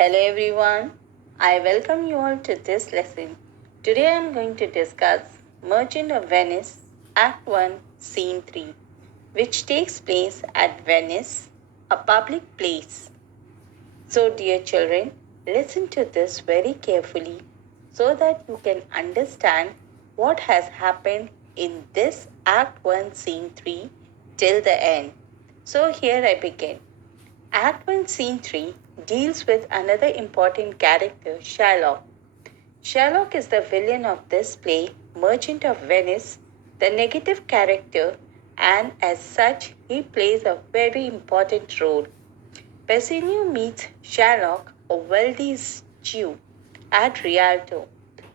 Hello everyone, I welcome you all to this lesson. Today I am going to discuss Merchant of Venice, Act 1, Scene 3, which takes place at Venice, a public place. So, dear children, listen to this very carefully so that you can understand what has happened in this Act 1, Scene 3 till the end. So, here I begin. Act 1, Scene 3 deals with another important character, Shylock. Shylock is the villain of this play, Merchant of Venice, the negative character, and as such, he plays a very important role. Bassanio meets Shylock, a wealthy Jew, at Rialto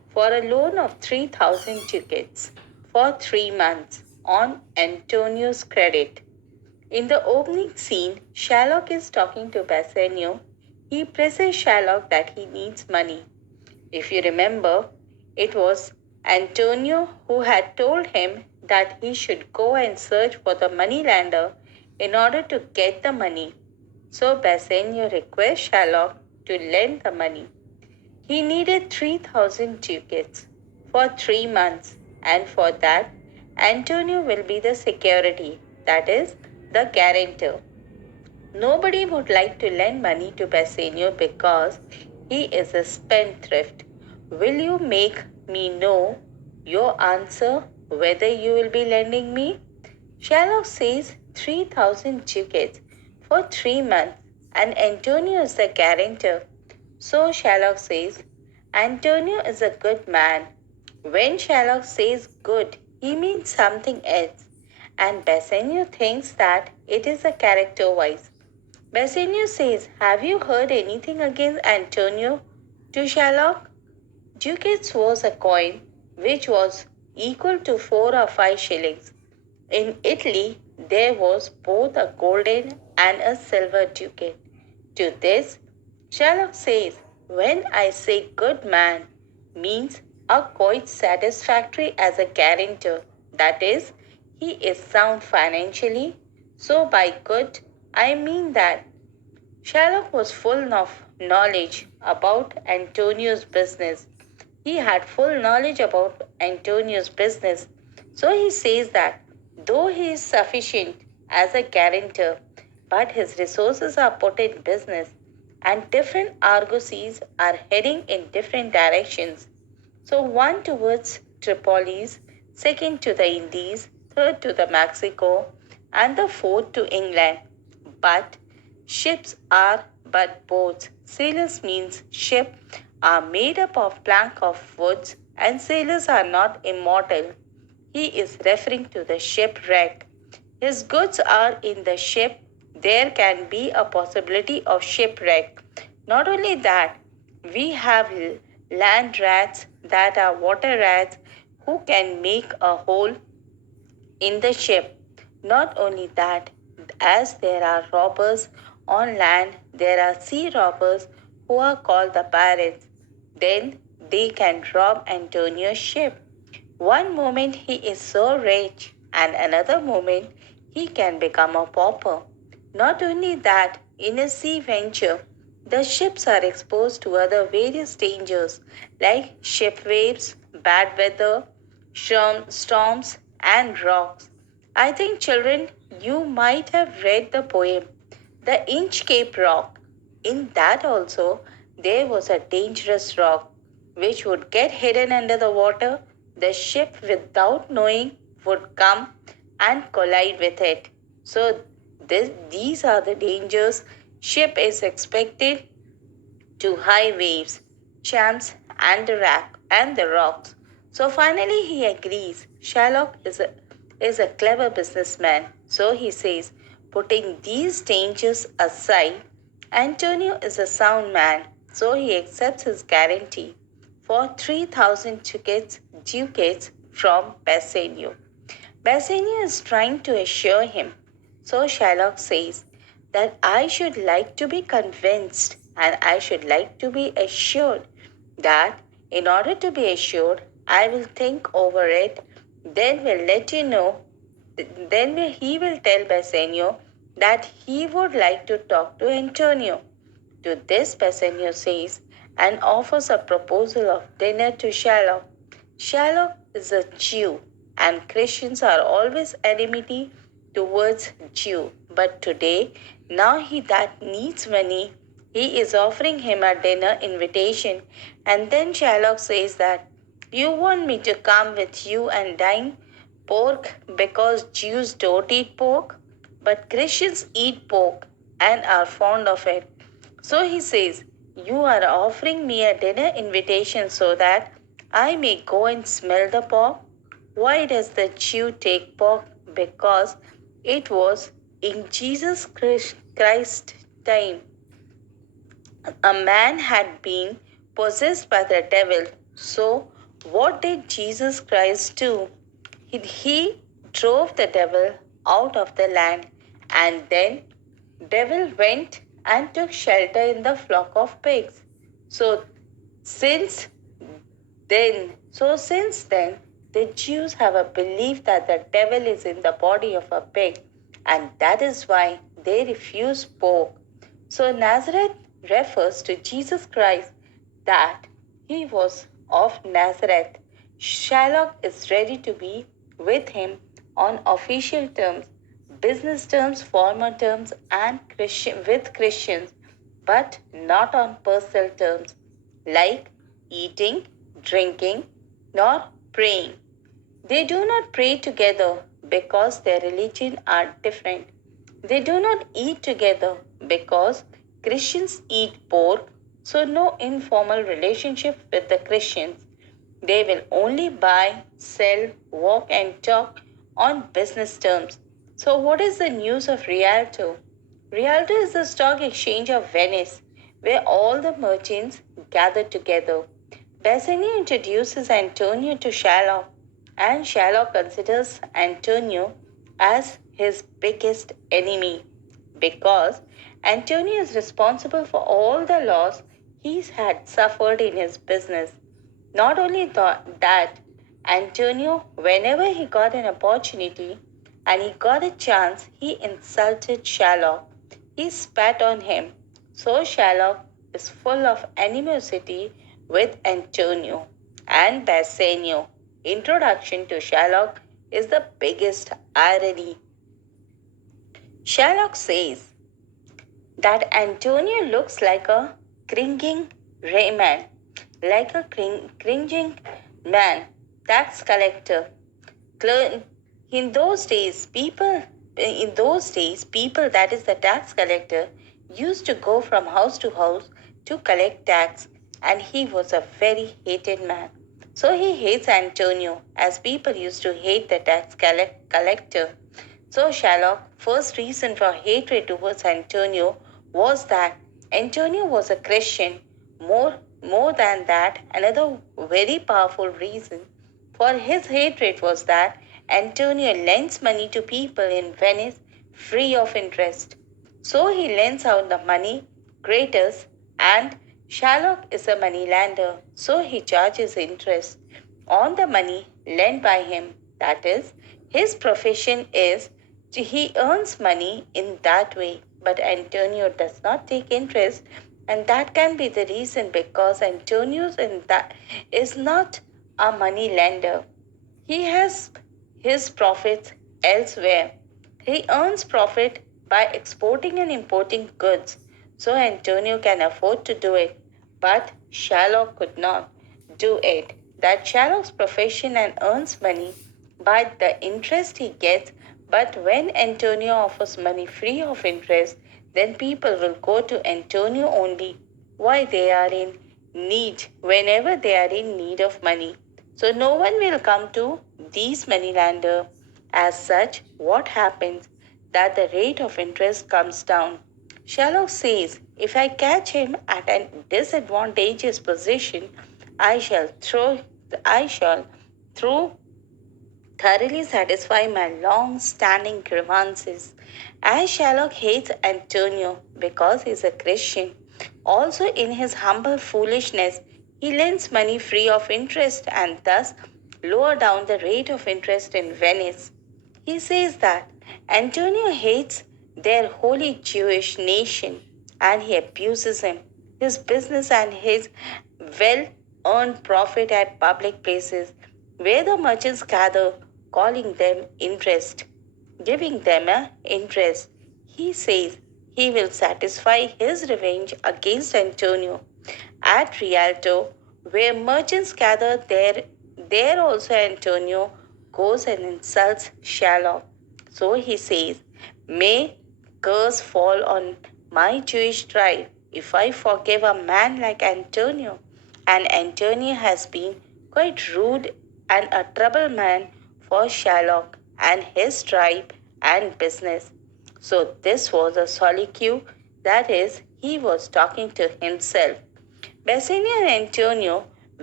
for a loan of 3,000 ducats for 3 months on Antonio's credit. In the opening scene, Shylock is talking to Bassanio. He presses Shylock that he needs money. If you remember, it was Antonio who had told him that he should go and search for the moneylender in order to get the money. So Bassanio requests Shylock to lend the money. He needed 3,000 ducats for 3 months, and for that, Antonio will be the security, that is, the guarantor. Nobody would like to lend money to Bassanio because he is a spendthrift. Will you make me know your answer whether you will be lending me? Shylock says 3,000 ducats for 3 months and Antonio is the guarantor. So Shylock says, Antonio is a good man. When Shylock says good, he means something else. And Bassanio thinks that it is a character wise. Bassanio says, have you heard anything against Antonio to Shylock? Ducats was a coin which was equal to 4 or 5 shillings. In Italy, there was both a golden and a silver ducat. To this, Shylock says, when I say good man, means are quite satisfactory as a guarantor. That is, he is sound financially. So by good, I mean that Shylock was full of knowledge about Antonio's business. He had full knowledge about Antonio's business. So he says that though he is sufficient as a guarantor, but his resources are put in business and different argosies are heading in different directions. So one towards Tripolis, second to the Indies, third to the Mexico, and the fourth to England. But ships are but boats. Sailors means ship are made up of plank of woods and sailors are not immortal. He is referring to the shipwreck. His goods are in the ship. There can be a possibility of shipwreck. Not only that, we have land rats that are water rats who can make a hole in the ship. Not only that, as there are robbers on land, there are sea robbers who are called the pirates. Then they can rob Antonio's ship. One moment he is so rich, and another moment he can become a pauper. Not only that, in a sea venture, the ships are exposed to other various dangers like ship waves, bad weather, storms, and rocks. I think, children, you might have read the poem, The Inchcape Rock. In that also, there was a dangerous rock which would get hidden under the water. The ship, without knowing, would come and collide with it. So, these are the dangers. Ship is expected to high waves, champs, and the rocks. So finally he agrees. Shylock is a clever businessman. So he says, putting these dangers aside, Antonio is a sound man. So he accepts his guarantee for 3,000 ducats from Bassanio. Bassanio is trying to assure him. So Shylock says that I should like to be convinced and I should like to be assured that in order to be assured, I will think over it, then will let you know, he will tell Bassanio that he would like to talk to Antonio. To this Bassanio says and offers a proposal of dinner to Shylock. Shylock is a Jew and Christians are always enmity towards Jew. But today, now he that needs money, he is offering him a dinner invitation. And then Shylock says that you want me to come with you and dine pork because Jews don't eat pork, but Christians eat pork and are fond of it. So he says, you are offering me a dinner invitation so that I may go and smell the pork. Why does the Jew take pork? Because it was in Jesus Christ's time. A man had been possessed by the devil. So what did Jesus Christ do? He drove the devil out of the land, and then devil went and took shelter in the flock of pigs. So since since then, the Jews have a belief that the devil is in the body of a pig, and that is why they refuse pork. So Nazareth refers to Jesus Christ, that he was of Nazareth. Shylock is ready to be with him on official terms, business terms, formal terms, and with Christians, but not on personal terms like eating, drinking, nor praying. They do not pray together because their religion are different. They do not eat together because Christians eat pork, so no informal relationship with the Christians. They will only buy, sell, walk and talk on business terms. So what is the news of Rialto? Rialto is the stock exchange of Venice, where all the merchants gather together. Bassanio introduces Antonio to Shylock, and Shylock considers Antonio as his biggest enemy because Antonio is responsible for all the loss he had suffered in his business. Not only that, Antonio, whenever he got an opportunity and he got a chance, he insulted Shylock. He spat on him. So Shylock is full of animosity with Antonio. And Bassanio, introduction to Shylock, is the biggest irony. Shylock says that Antonio looks like a cringing Rayman, like a cringing man, tax collector. In those days, people, that is the tax collector, used to go from house to house to collect tax, and he was a very hated man. So he hates Antonio, as people used to hate the tax collector. So Shylock, first reason for hatred towards Antonio was that Antonio was a Christian. More than that, another very powerful reason for his hatred was that Antonio lends money to people in Venice free of interest. So he lends out the money gratis, and Shylock is a money lender, so he charges interest on the money lent by him. That is, his profession is he earns money in that way, but Antonio does not take interest, and that can be the reason because Antonio is not a money lender. He has his profits elsewhere. He earns profit by exporting and importing goods, so Antonio can afford to do it, but Shylock could not do it. That Shylock's profession and earns money by the interest he gets, but when Antonio offers money free of interest, then people will go to Antonio only. Why? They are in need, whenever they are in need of money. So no one will come to these moneylender. As such, what happens? That the rate of interest comes down. Shylock says, if I catch him at a disadvantageous position, I shall through thoroughly satisfy my long-standing grievances. As Shylock hates Antonio because he is a Christian, also in his humble foolishness, he lends money free of interest and thus lower down the rate of interest in Venice. He says that Antonio hates their holy Jewish nation and he abuses him, his business and his well-earned profit at public places where the merchants gather, calling them interest, giving them a interest. He says he will satisfy his revenge against Antonio at Rialto, where merchants gather. There also Antonio goes and insults Shylock. So he says, "May curse fall on my Jewish tribe if I forgive a man like Antonio." And Antonio has been quite rude and a trouble man for Shylock and his tribe and business. So this was a solitude, that is, he was talking to himself. Bassanio and Antonio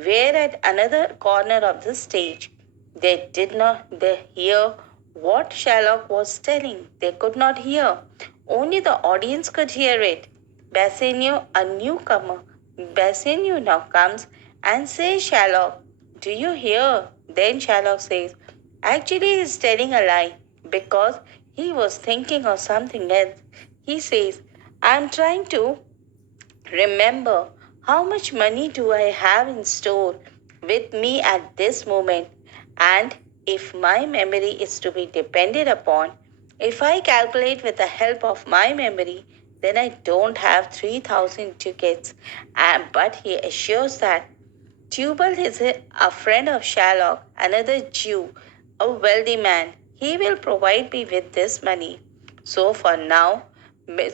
were at another corner of the stage. They did not hear what Shylock was telling. They could not hear. Only the audience could hear it. Bassanio, a newcomer, Bassanio now comes and says, "Shylock, do you hear?" Then Shylock says, "Actually, he's telling a lie because he was thinking of something else." He says, "I'm trying to remember how much money do I have in store with me at this moment, and if my memory is to be depended upon, if I calculate with the help of my memory, then I don't have 3,000 tickets." But he assures that Tubal is a friend of Shylock, another Jew, a wealthy man. He will provide me with this money. So for now,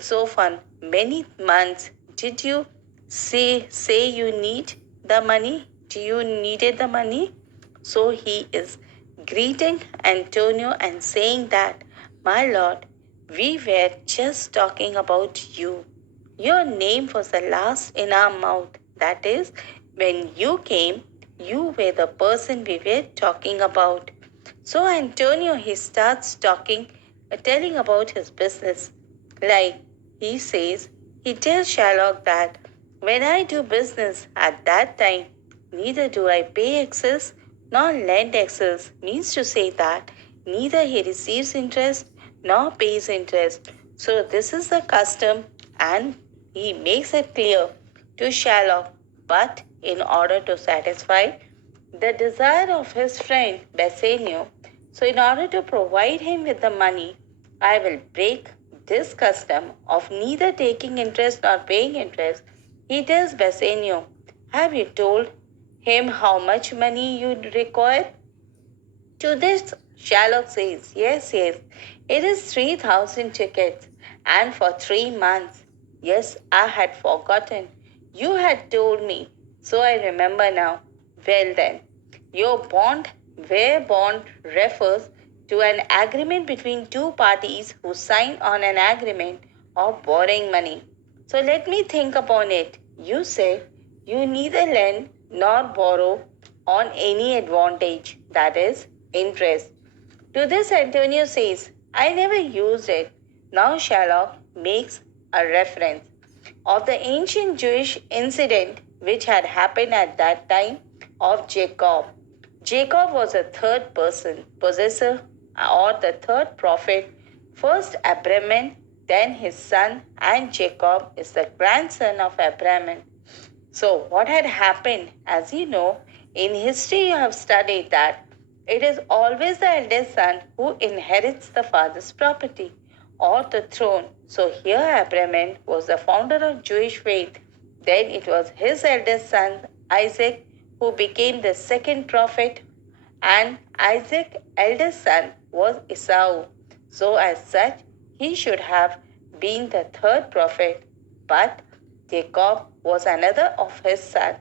so for many months, did you say you need the money? Do you needed the money? So he is greeting Antonio and saying that, "My lord, we were just talking about you. Your name was the last in our mouth. That is, when you came, you were the person we were talking about." So Antonio, he starts telling about his business. Like he says, he tells Shylock that, "When I do business at that time, neither do I pay excess nor lend excess," means to say that neither he receives interest nor pays interest. So this is the custom, and he makes it clear to Shylock. But in order to satisfy the desire of his friend Bassanio, so in order to provide him with the money, I will break this custom of neither taking interest nor paying interest. He tells Bassanio, "Have you told him how much money you require?" To this, Shylock says, "Yes, yes, it is 3,000 tickets, and for 3 months. Yes, I had forgotten. You had told me, so I remember now. Well then, your where bond refers to an agreement between two parties who sign on an agreement of borrowing money. So let me think upon it. You say you neither lend nor borrow on any advantage, that is, interest." To this, Antonio says, "I never used it." Now Shylock makes a reference of the ancient Jewish incident which had happened at that time of Jacob. Jacob was a third person, possessor, or the third prophet. First Abraham, then his son, and Jacob is the grandson of Abraham. So, what had happened? As you know, in history you have studied that it is always the eldest son who inherits the father's property or the throne. So, here Abraham was the founder of Jewish faith. Then it was his eldest son, Isaac, who became the second prophet, and Isaac's eldest son was Esau. So, as such, he should have been the third prophet, but Jacob was another of his sons.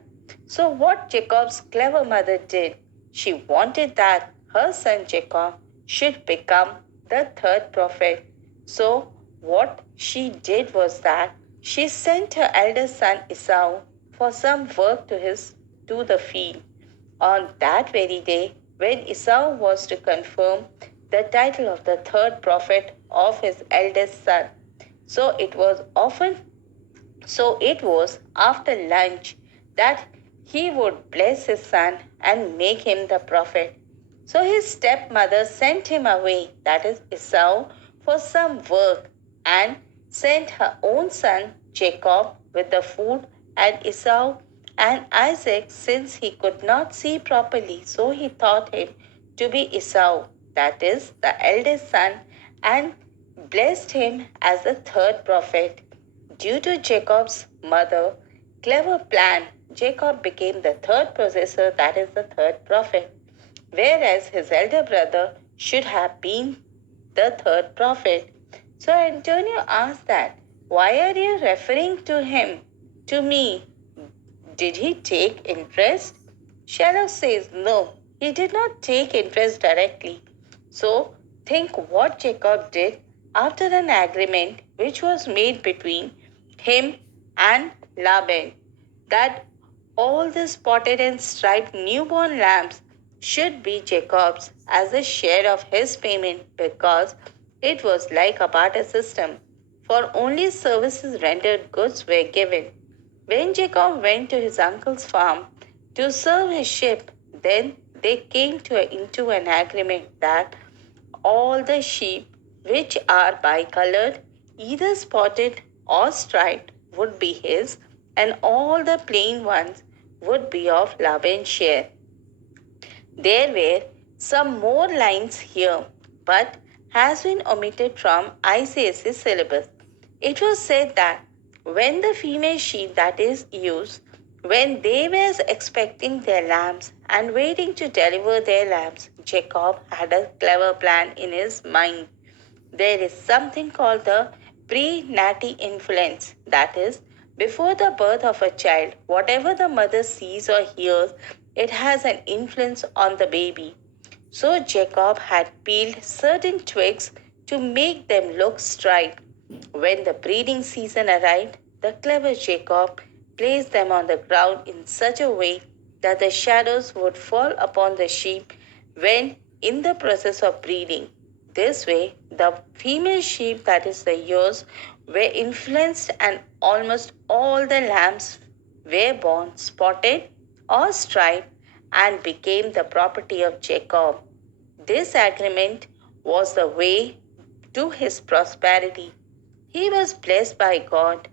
So, what Jacob's clever mother did, she wanted that her son Jacob should become the third prophet. So, what she did was that she sent her eldest son Esau for some work to the field. On that very day, when Esau was to confirm the title of the third prophet of his eldest son. So it was after lunch that he would bless his son and make him the prophet. So his stepmother sent him away, that is Esau, for some work, and sent her own son Jacob with the food, and Esau and Isaac, since he could not see properly, so he thought him to be Esau, that is, the eldest son, and blessed him as the third prophet. Due to Jacob's mother, clever plan, Jacob became the third possessor, that is, the third prophet, whereas his elder brother should have been the third prophet. So Antonio asked that, why are you referring to him, to me? Did he take interest? Sherlock says, no, he did not take interest directly. So think what Jacob did after an agreement which was made between him and Laban, that all the spotted and striped newborn lambs should be Jacob's as a share of his payment, because it was like a barter system, for only services rendered goods were given. When Jacob went to his uncle's farm to serve his ship, then they came into an agreement that all the sheep which are bicolored, either spotted or striped, would be his, and all the plain ones would be of Laban's share. There were some more lines here, but has been omitted from ICSE syllabus. It was said that when the female sheep, that is ewes, when they were expecting their lambs and waiting to deliver their lambs, Jacob had a clever plan in his mind. There is something called the pre-nati influence, that is, before the birth of a child, whatever the mother sees or hears, it has an influence on the baby. So Jacob had peeled certain twigs to make them look striped. When the breeding season arrived, the clever Jacob placed them on the ground in such a way that the shadows would fall upon the sheep when in the process of breeding. This way, the female sheep, that is the ewes, were influenced, and almost all the lambs were born spotted or striped and became the property of Jacob. This agreement was the way to his prosperity. He was blessed by God.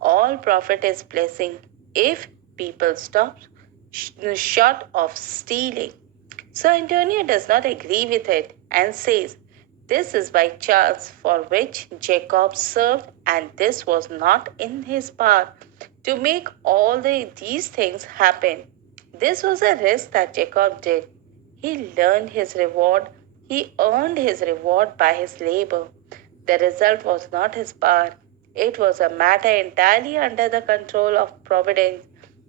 All profit is blessing if people stop short of stealing. So Antonio does not agree with it and says, this is by chance for which Jacob served, and this was not in his power to make all these things happen. This was a risk that Jacob did. He learned his reward. He earned his reward by his labor. The result was not his power. It was a matter entirely under the control of Providence.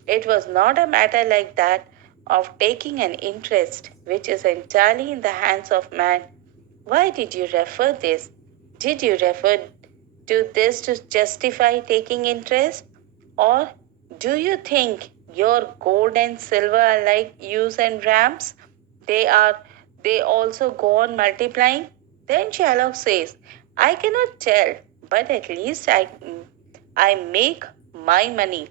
It was not a matter like that of taking an interest, which is entirely in the hands of man. Why did you refer this? Did you refer to this to justify taking interest? Or do you think your gold and silver are like ewes and rams? They also go on multiplying? Then Sherlock says, I cannot tell, but at least I make my money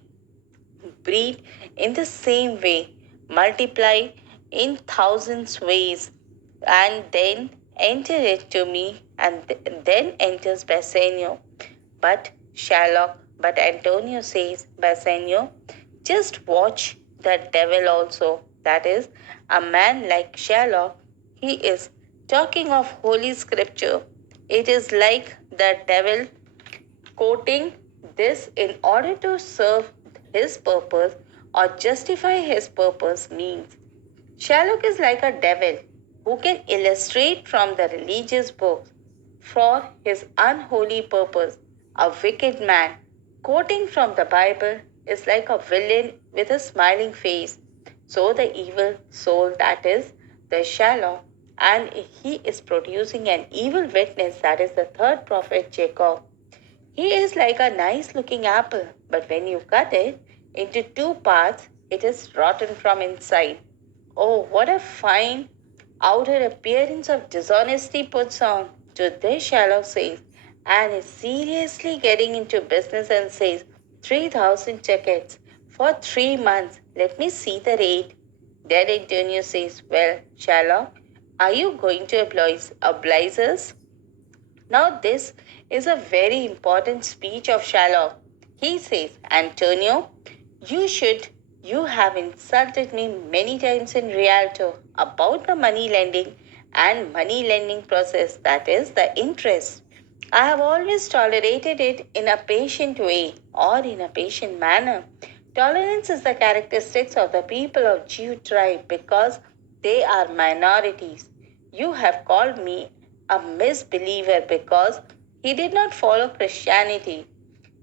breed in the same way, multiply in thousands ways, and then enter it to me, and then enters Bassanio. But Antonio says, Bassanio, just watch the devil also. That is, a man like Sherlock, he is talking of Holy Scripture. It is like the devil quoting this in order to serve his purpose or justify his purpose means. Sherlock is like a devil who can illustrate from the religious books for his unholy purpose. A wicked man quoting from the Bible is like a villain with a smiling face. So the evil soul, that is the Sherlock, and he is producing an evil witness, that is the third prophet Jacob. He is like a nice looking apple, but when you cut it into two parts, it is rotten from inside. Oh, what a fine outer appearance of dishonesty puts on. To this Sherlock says, and is seriously getting into business and says, 3,000 tickets for 3 months. Let me see the rate. Then Antonio says, well, Sherlock, are you going to oblige us? Now this is a very important speech of Sherlock. He says, Antonio, you have insulted me many times in Rialto about the money lending and money lending process, that is, the interest. I have always tolerated it in a patient way or in a patient manner. Tolerance is the characteristics of the people of Jew tribe because they are minorities. You have called me a misbeliever because he did not follow Christianity.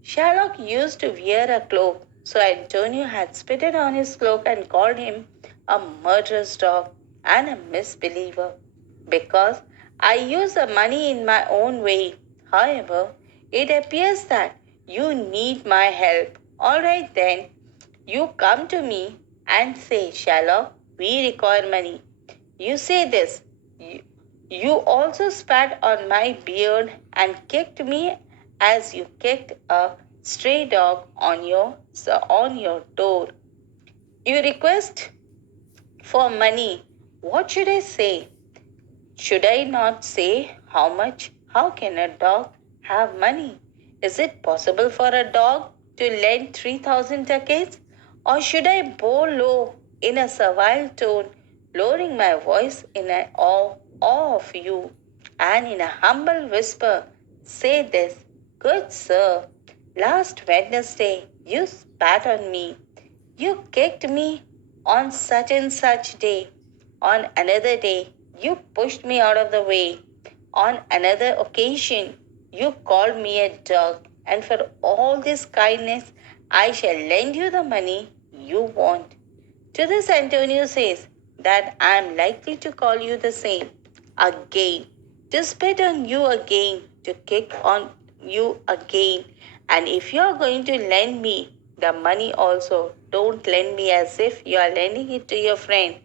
Sherlock used to wear a cloak, so Antonio had spitted on his cloak and called him a murderous dog and a misbeliever. Because I use the money in my own way. However, it appears that you need my help. All right then, you come to me and say, Sherlock, we require money. You say this. You also spat on my beard and kicked me as you kicked a stray dog on your door. You request for money. What should I say? Should I not say how much? How can a dog have money? Is it possible for a dog to lend 3,000 ducats? Or should I bow low in a servile tone, lowering my voice in an awe of you, and in a humble whisper say this, Good sir, last Wednesday you spat on me. You kicked me on such and such day. On another day, you pushed me out of the way. On another occasion, you called me a dog. And for all this kindness, I shall lend you the money you want. To this, Antonio says that I am likely to call you the same again, to spit on you again, to kick on you again. And if you are going to lend me the money also, don't lend me as if you are lending it to your friend.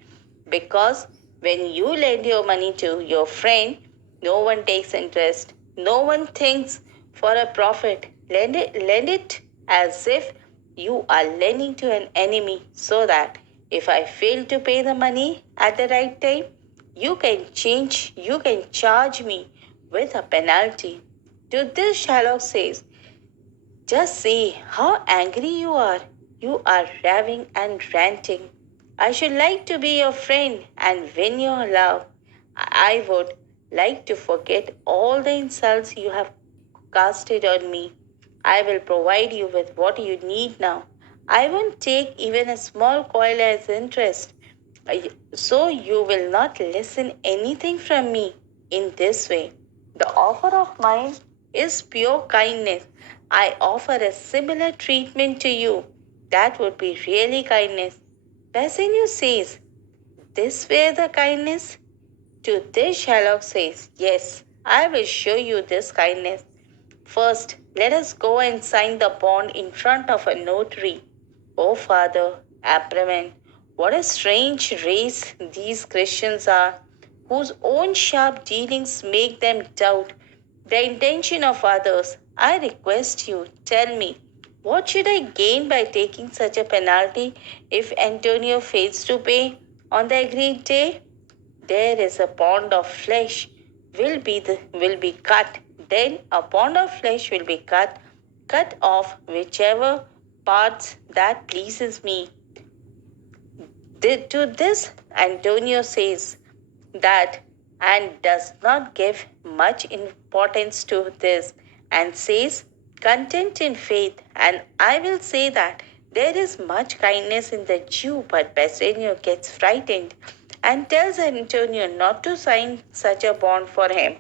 Because when you lend your money to your friend, no one takes interest. No one thinks for a profit. Lend it as if you are lending to an enemy so that if I fail to pay the money at the right time, you can charge me with a penalty. To this Sherlock says, just see how angry you are. You are raving and ranting. I should like to be your friend and win your love. I would like to forget all the insults you have casted on me. I will provide you with what you need now. I won't take even a small coil as interest. So you will not listen anything from me in this way. The offer of mine is pure kindness. I offer a similar treatment to you. That would be really kindness. Bassanio says, this way the kindness? To this Sherlock says, yes, I will show you this kindness. First, let us go and sign the bond in front of a notary. Oh, Father Abraman, what a strange race these Christians are, whose own sharp dealings make them doubt the intention of others. I request you, tell me, what should I gain by taking such a penalty if Antonio fails to pay on the agreed day? There is a pound of flesh will be cut. Then a pound of flesh will be cut off whichever parts that pleases me. To this Antonio says that and does not give much importance to this and says content in faith, and I will say that there is much kindness in the Jew, but Bassanio gets frightened and tells Antonio not to sign such a bond for him.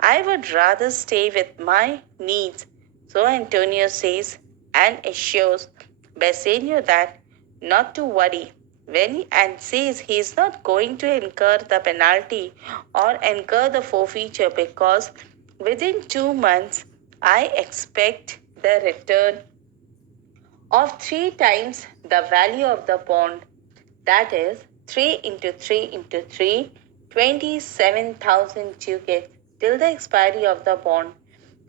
I would rather stay with my needs. So Antonio says and assures Bassanio that not to worry and says he is not going to incur the penalty or incur the forfeiture because within 2 months I expect the return of 3 times the value of the bond, that is 3 into 3 into 3, 27,000 ducats till the expiry of the bond.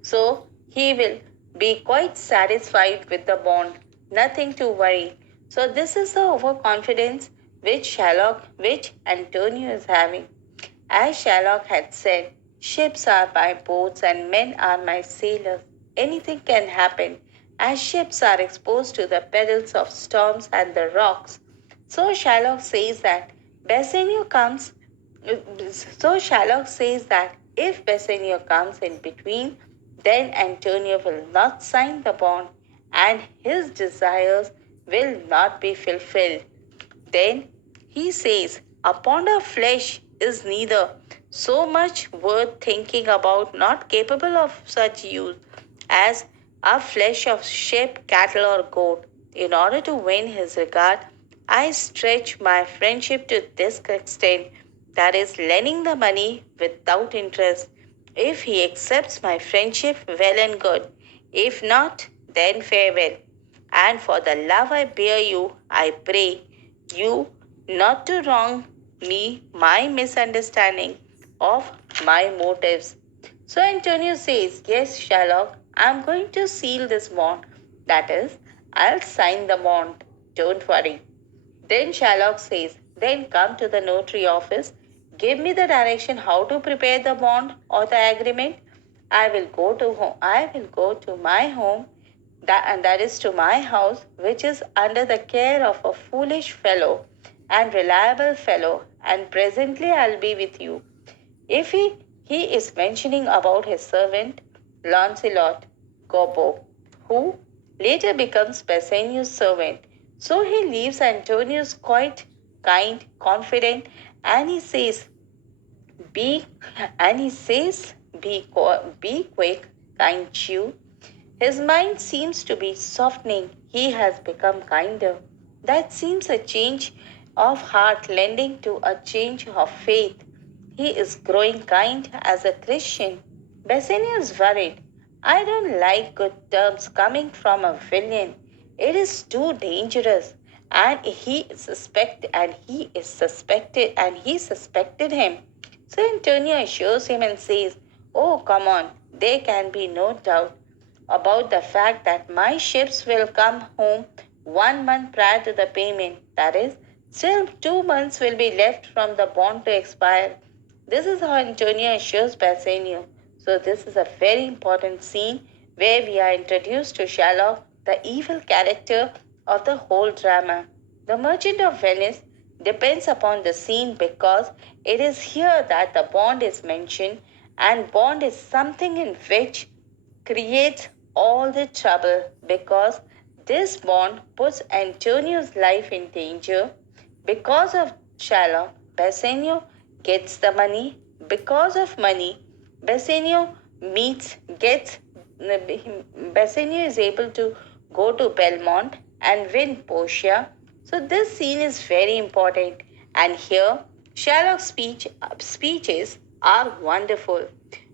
So he will be quite satisfied with the bond, nothing to worry. So this is the overconfidence which Antonio is having. As Sherlock had said, ships are my boats and men are my sailors. Anything can happen. as ships are exposed to the perils of storms and the rocks. So Shylock says that Bassanio comes Shylock says that if Bassanio comes in between, then Antonio will not sign the bond and his desires will not be fulfilled. Then he says, a pound of flesh is neither so much worth thinking about, not capable of such use, as a flesh of sheep, cattle, or goat. In order to win his regard, I stretch my friendship to this extent, that is, lending the money without interest. If he accepts my friendship, well and good. If not, then farewell. And for the love I bear you, I pray you not to wrong me my misunderstanding of my motives. So Antonio says, yes, Sherlock, I'm going to seal this bond. That is, I'll sign the bond. Don't worry. Then Sherlock says, then come to the notary office. Give me the direction how to prepare the bond or the agreement. I will go to my home, that is to my house, which is under the care of a foolish fellow and reliable fellow, and presently I'll be with you. If he is mentioning about his servant Lancelot Gobbo, who later becomes Bassanio's servant. So he leaves Antonius quite kind, confident, and he says, be and he says, be quick, kind Jew. His mind seems to be softening. He has become kinder. That seems a change of heart lending to a change of faith. He is growing kind as a Christian. Bassanio is worried. I don't like good terms coming from a villain. It is too dangerous. And he suspected him. So Antonio assures him and says, oh, come on, there can be no doubt about the fact that my ships will come home 1 month prior to the payment. That is, still 2 months will be left from the bond to expire. This is how Antonio assures Bassanio. So this is a very important scene where we are introduced to Shylock, the evil character of the whole drama. The Merchant of Venice depends upon the scene because it is here that the bond is mentioned, and bond is something in which creates all the trouble because this bond puts Antonio's life in danger. Because of Shylock, Bassanio gets the money. Because of money, Bassanio Bassanio is able to go to Belmont and win Portia. So this scene is very important, and here Shylock's speeches are wonderful.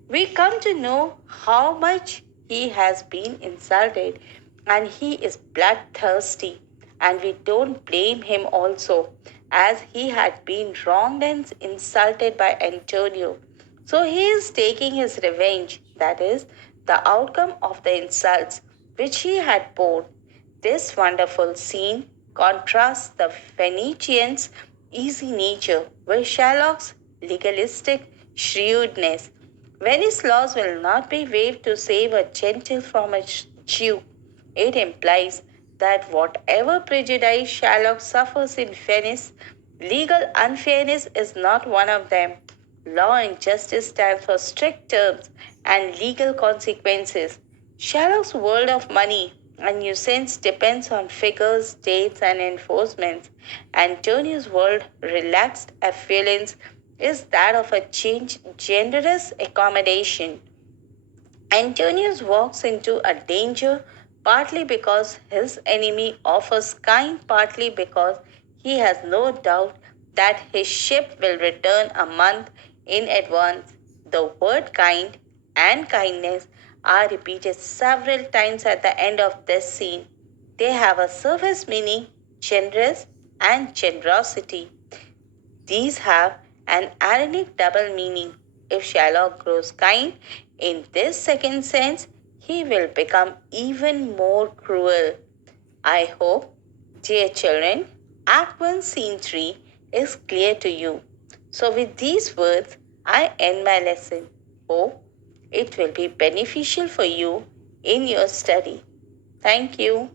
We come to know how much he has been insulted, and he is bloodthirsty, and we don't blame him also, as he had been wronged and insulted by Antonio. So he is taking his revenge, that is, the outcome of the insults which he had borne. This wonderful scene contrasts the Venetians' easy nature with Shylock's legalistic shrewdness. Venice laws will not be waived to save a gentle from a Jew. It implies that whatever prejudice Shylock suffers in Venice, legal unfairness is not one of them. Law and justice stand for strict terms and legal consequences. Shylock's world of money and nuisance depends on figures, dates, and enforcements. Antonio's world, relaxed affluence, is that of a generous accommodation. Antonius walks into a danger partly because his enemy offers kind, partly because he has no doubt that his ship will return a month in advance. The word kind and kindness are repeated several times at the end of this scene. They have a surface meaning, generous and generosity. These have an ironic double meaning. If Shylock grows kind in this second sense, he will become even more cruel. I hope, dear children, Act 1, Scene 3 is clear to you. So, with these words, I end my lesson. Hope it will be beneficial for you in your study. Thank you.